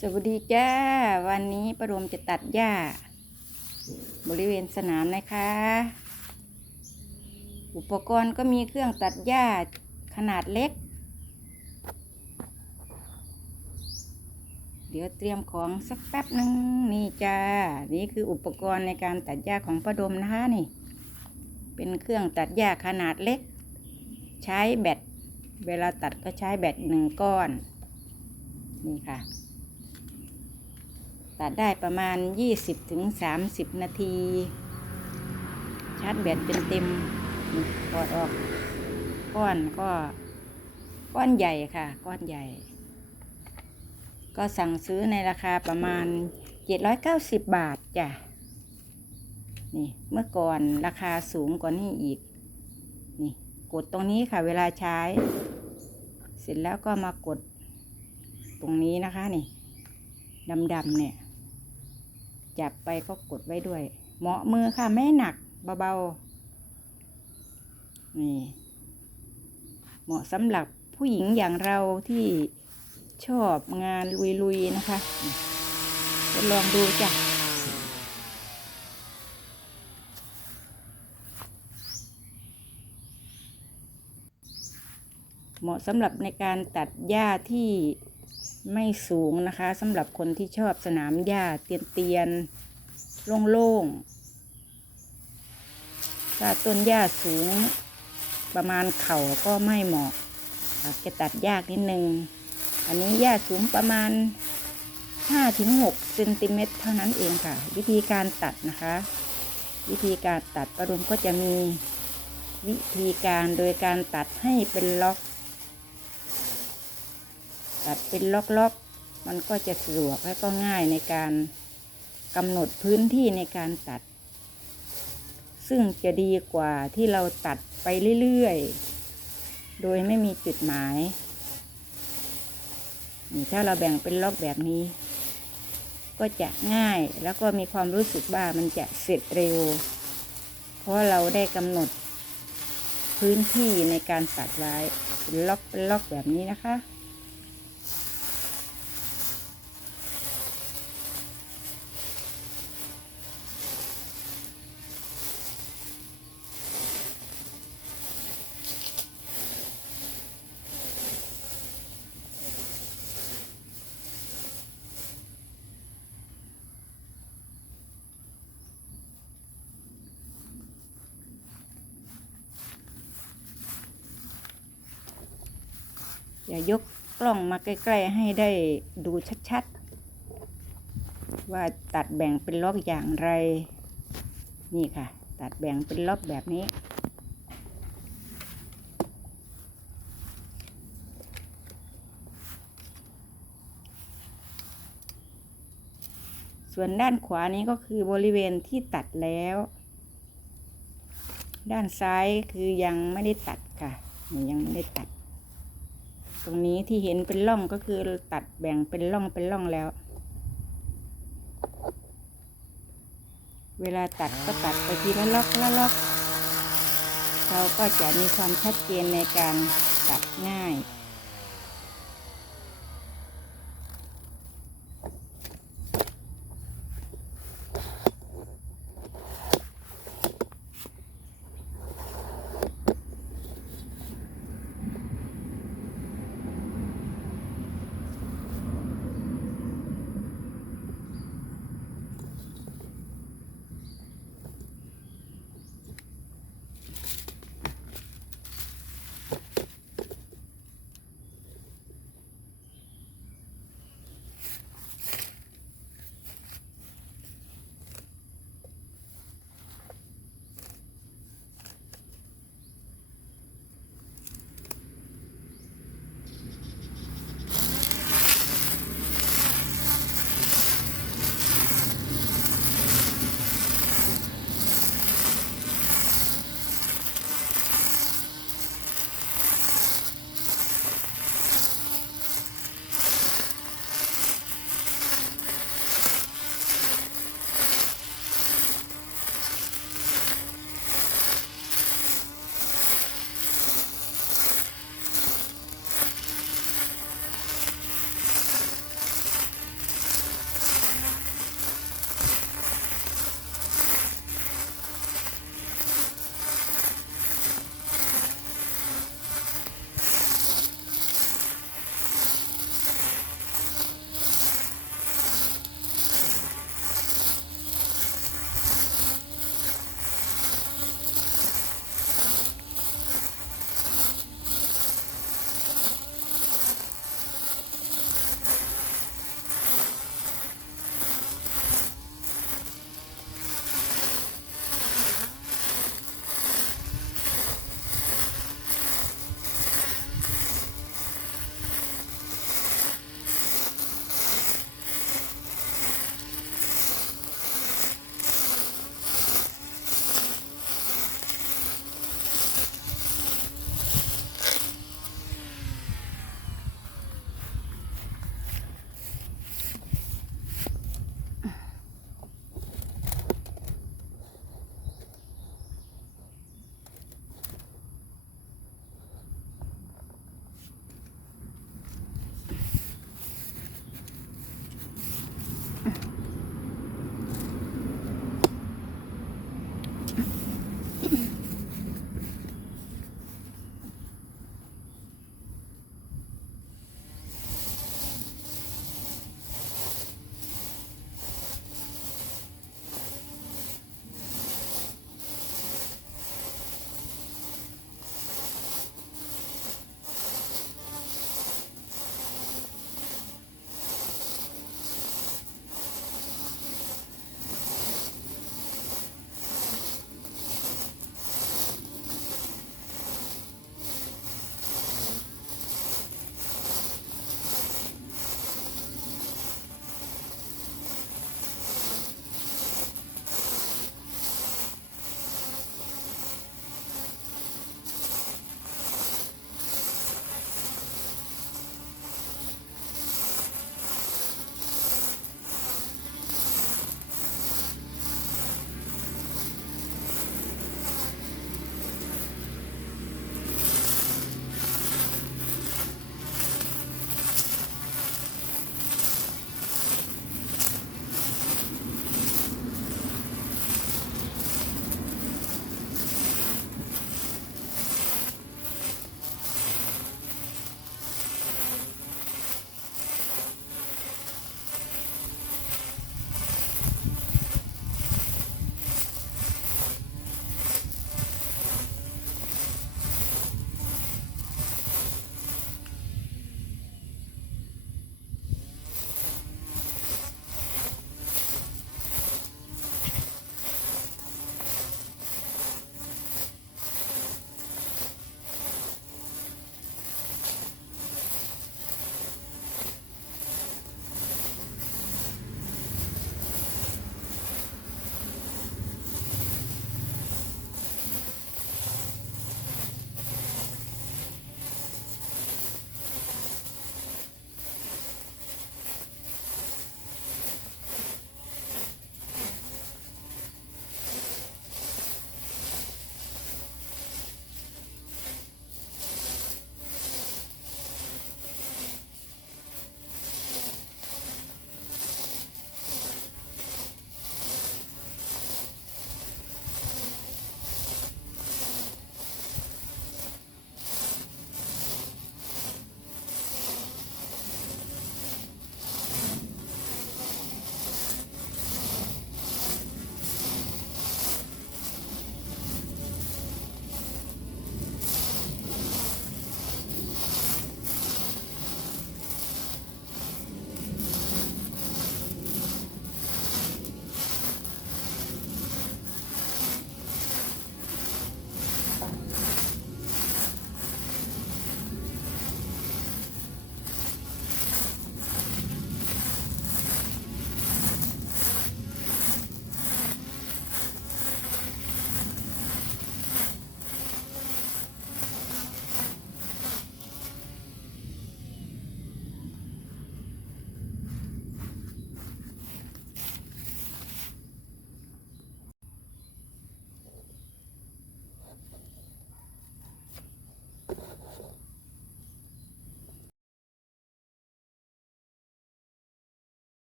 สวัสดีจ้า วันนี้ประโดมจะตัดหญ้า บริเวณสนามนะคะ อุปกรณ์ก็มีเครื่องตัดหญ้าขนาดเล็ก เดี๋ยวเตรียมของสักแป๊บนึงนี่จ้า นี่คืออุปกรณ์ในการตัดหญ้าของประดมนะคะนี่ เป็นเครื่องตัดหญ้าขนาดเล็ก ใช้แบต เวลาตัดก็ใช้แบตหนึ่งก้อน นี่ค่ะ ตัดได้ประมาณ 20ถึง30 นาที ชาร์จแบตเต็มเต็มๆนี่ถอดออก ก้อนก็ก้อนใหญ่ค่ะ ก้อนใหญ่ ก็สั่งซื้อในราคาประมาณ 790 บาทจ้ะ นี่เมื่อก่อนราคาสูงกว่านี้อีก นี่กดตรงนี้ค่ะ เวลาใช้ เสร็จแล้วก็มากดตรงนี้นะคะนี่ดำๆเนี่ย จับไปก็กดไว้ด้วย เหมาะมือค่ะไม่หนักเบาๆนี่เหมาะสำหรับผู้หญิงอย่างเราที่ชอบงานลุยๆนะคะนี่ทดลองดูจ้ะเหมาะสำหรับในการตัดหญ้าที่ ไม่สูงนะคะสำหรับคนที่ชอบสนามหญ้าเตียนๆโล่งๆถ้าต้นหญ้าสูงประมาณเข่าก็ไม่เหมาะอาจจะตัดยากนิดนึง อันนี้หญ้าสูงประมาณ 5-6เซนติเมตรเท่านั้นเองค่ะ วิธีการตัดนะคะ วิธีการตัดประดมก็จะมีวิธีการโดยการตัดให้เป็นล็อก ตัดเป็นล็อกๆ มันก็จะสะดวกและก็ง่ายในการกำหนดพื้นที่ในการตัด ซึ่งจะดีกว่าที่เราตัดไปเรื่อยๆ โดยไม่มีจุดหมาย นี่ถ้าเราแบ่งเป็นล็อกแบบนี้ ก็จะง่ายแล้วก็มีความรู้สึกว่ามันจะเสร็จเร็ว เพราะเราได้กำหนดพื้นที่ในการตัดไว้เป็นล็อกเป็นล็อกแบบนี้นะคะ ล้องมาใกล้ๆให้ได้ดูชัดๆ ว่าตัดแบ่งเป็นล็อกอย่างไร นี่ค่ะ ตัดแบ่งเป็นล็อกแบบนี้ ส่วนด้านขวานี้ก็คือบริเวณที่ตัดแล้ว ด้านซ้ายคือยังไม่ได้ตัดค่ะ ยังไม่ได้ตัด ตรงนี้ที่เห็นเป็นร่องก็คือตัดแบ่งเป็นร่องเป็นร่องแล้ว เวลาตัดก็ตัดไปทีละล็อกละล็อก เราก็จะมีความชัดเจนในการตัดง่าย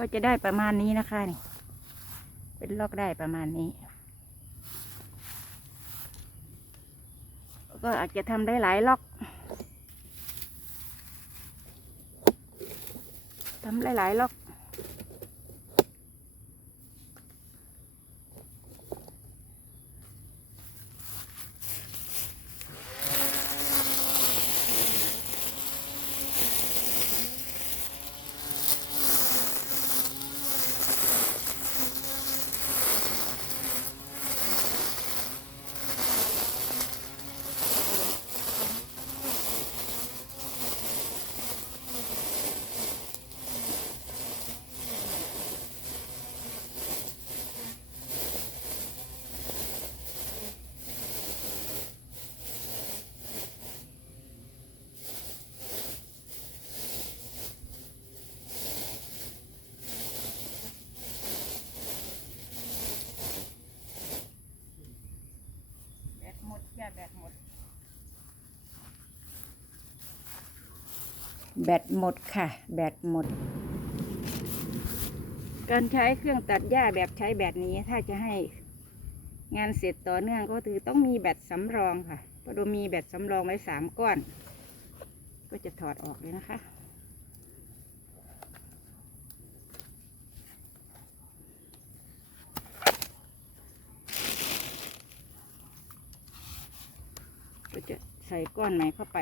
ก็จะได้ประมาณนี้นะคะนี่ เป็นล็อกได้ประมาณนี้ ก็อาจจะทำได้หลายล็อกทำหลายๆล็อก แบตหมดค่ะ แบตหมด การใช้เครื่องตัดหญ้าแบบใช้แบตนี้ถ้าจะให้งานเสร็จต่อเนื่องก็คือต้องมีแบตสำรองค่ะเพราะเรามีแบตสำรองไว้สามก้อน ก็จะถอดออกเลยนะคะ ก็จะใส่ก้อนไหนเข้าไป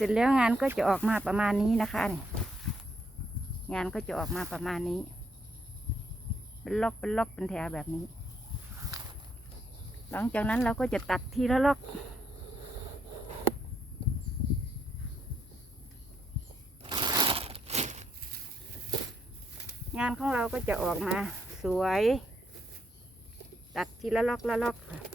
เสร็จแล้วงานก็จะออกมาประมาณนี้นะคะนี่งานก็จะออกมาประมาณนี้ เป็นล็อกเป็นล็อกเป็นแถวแบบนี้ หลังจากนั้นเราก็จะตัดทีละล็อกงานของเราก็จะออกมาสวย ตัดทีละล็อกละล็อกค่ะ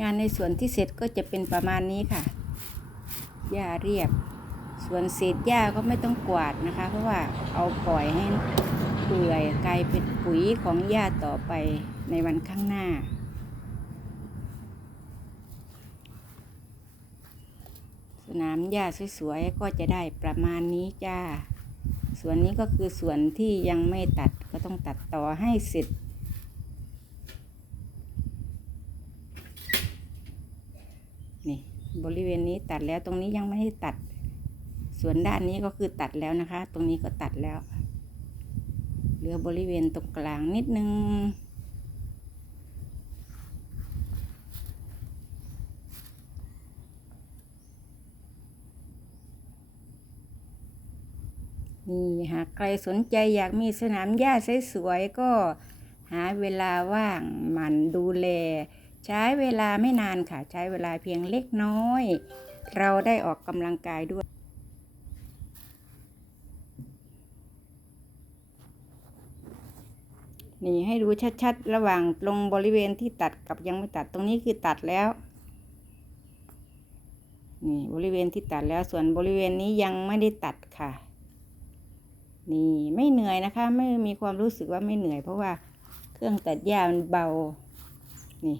งานในส่วนที่เสร็จก็จะเป็นประมาณนี้ค่ะ หญ้าเรียบ ส่วนเศษหญ้าก็ไม่ต้องกวาดนะคะ เพราะว่าเอาปล่อยให้เปื่อยกลายเป็นปุ๋ยของหญ้าต่อไปในวันข้างหน้า สนามหญ้าสวยๆก็จะได้ประมาณนี้จ้า ส่วนนี้ก็คือส่วนที่ยังไม่ตัดก็ต้องตัดต่อให้เสร็จ นี่บริเวณนี้ตัดแล้วตรงนี้ยังไม่ได้ตัด ส่วนด้านนี้ก็คือตัดแล้วนะคะ ตรงนี้ก็ตัดแล้ว เหลือบริเวณตรงกลางนิดนึง นี่หากใครสนใจอยากมีสนามหญ้าสวยๆก็หาเวลาว่างหมันดูแล ใช้เวลาไม่นานค่ะ ใช้เวลาเพียงเล็กน้อย เราได้ออกกำลังกายด้วย นี่ให้ดูชัดๆ ระหว่างตรงบริเวณที่ตัดกับยังไม่ตัดตรงนี้คือตัดแล้ว นี่บริเวณที่ตัดแล้วส่วนบริเวณนี้ยังไม่ได้ตัดค่ะ นี่ไม่เหนื่อยนะคะ ไม่มีความรู้สึกว่าไม่เหนื่อย เพราะว่าเครื่องตัดหญ้ามันเบา นี่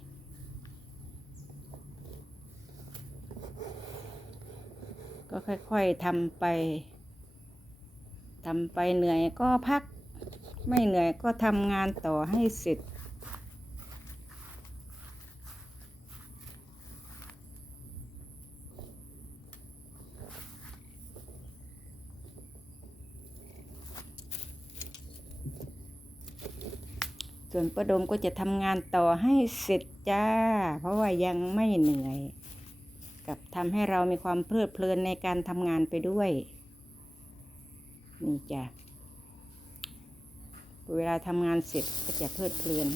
ก็ค่อยๆทำไปทำไปเหนื่อยก็พัก ไม่เหนื่อยก็ทำงานต่อให้เสร็จ ส่วนประดมก็จะทำงานต่อให้เสร็จจ้า เพราะว่ายังไม่เหนื่อย กับทำให้เรามีความเพลิดเพลินในการทำงานไปด้วย นี่จ้ะเวลาทำงานเสร็จก็จะเพลิดเพลิน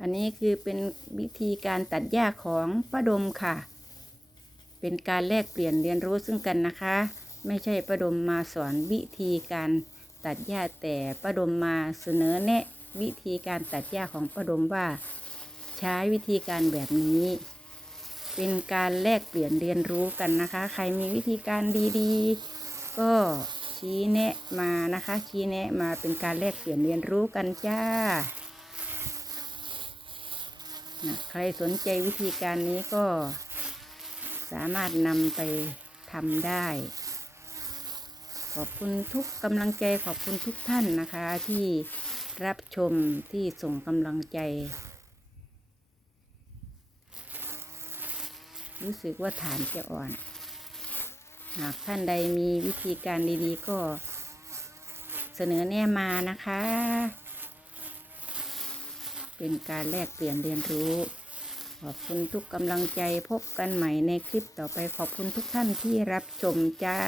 อันนี้คือเป็นวิธีการตัดหญ้าของป้าดมค่ะ เป็นการแลกเปลี่ยนเรียนรู้ซึ่งกันนะคะ ไม่ใช่ป้าดมมาสอนวิธีการตัดหญ้าแต่ป้าดมมาเสนอแนะวิธีการตัดหญ้าของป้าดมว่า ใช้วิธีการแบบนี้ เป็นการแลกเปลี่ยนเรียนรู้กันนะคะ ใครมีวิธีการดีๆ ก็ชี้แนะมานะคะ ชี้แนะมาเป็นการแลกเปลี่ยนเรียนรู้กันจ้าใครสนใจวิธีการนี้ก็สามารถนำไปทำได้ ขอบคุณทุกกำลังใจขอบคุณทุกท่านนะคะที่รับชมที่ส่งกำลังใจ รู้สึกว่าฐานจะอ่อน หากท่านใดมีวิธีการดีๆ ก็เสนอแนะมานะคะ เป็นการแลกเปลี่ยนเรียนรู้ ขอบคุณทุกกำลังใจพบกันใหม่ในคลิปต่อไปขอบคุณทุกท่านที่รับชมจ้า